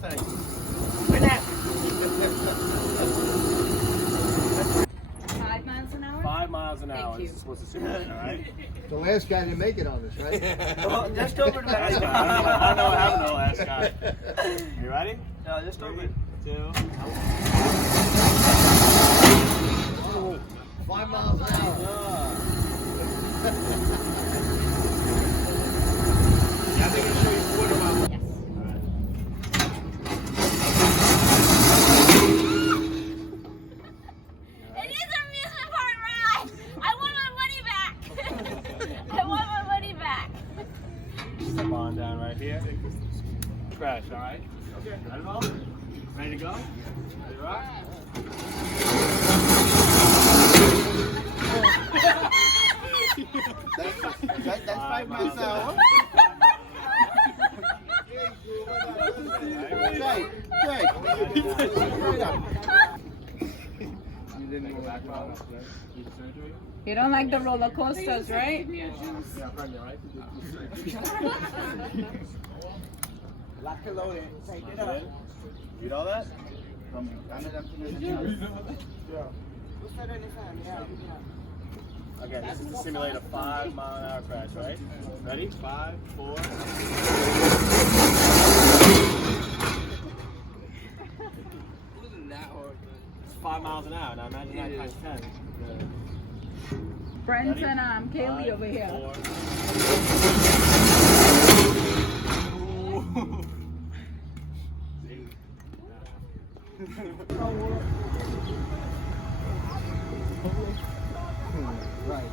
tight. 5 miles an hour? 5 miles an hour. Thank you. This is supposed to simulate, all right? The last guy didn't make it on this, right? Oh, just over the last guy. I don't know what happened to the last guy. You ready? No, just over 3, 2. 5 miles an hour. Yeah, they're gonna show you quarter mile. Yes. It is an amusement park ride. I want my money back. I want my money back. Step on down right here. Crash, all right? Okay. Ready to go? Ready to go? Ready to rock? That's 5 miles an hour. Try. You didn't go back on surgery? You don't like the roller coasters, right? Yeah, pregnant, right? Lock it loaded. Take it up. Read all that? Okay, this is to simulate a 5 mile an hour crash, right? Ready? 5, 4. It's 5 miles an hour. Now imagine that times 10. Friends Ready? and Kaylee 5, over here. 4. Right.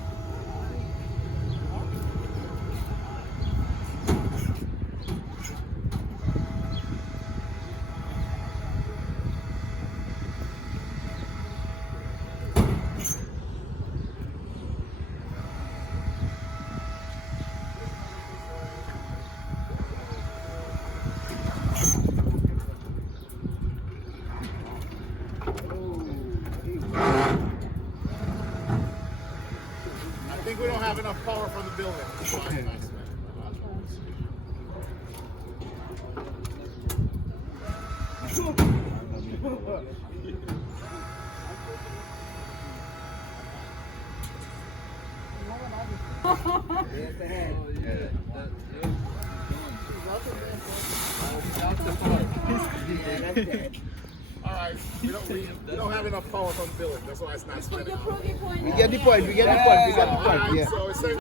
I think we don't have enough power from the building. All right, we don't have enough power from the building. That's why it's not spinning. We get the point. We get the point. All right, so it's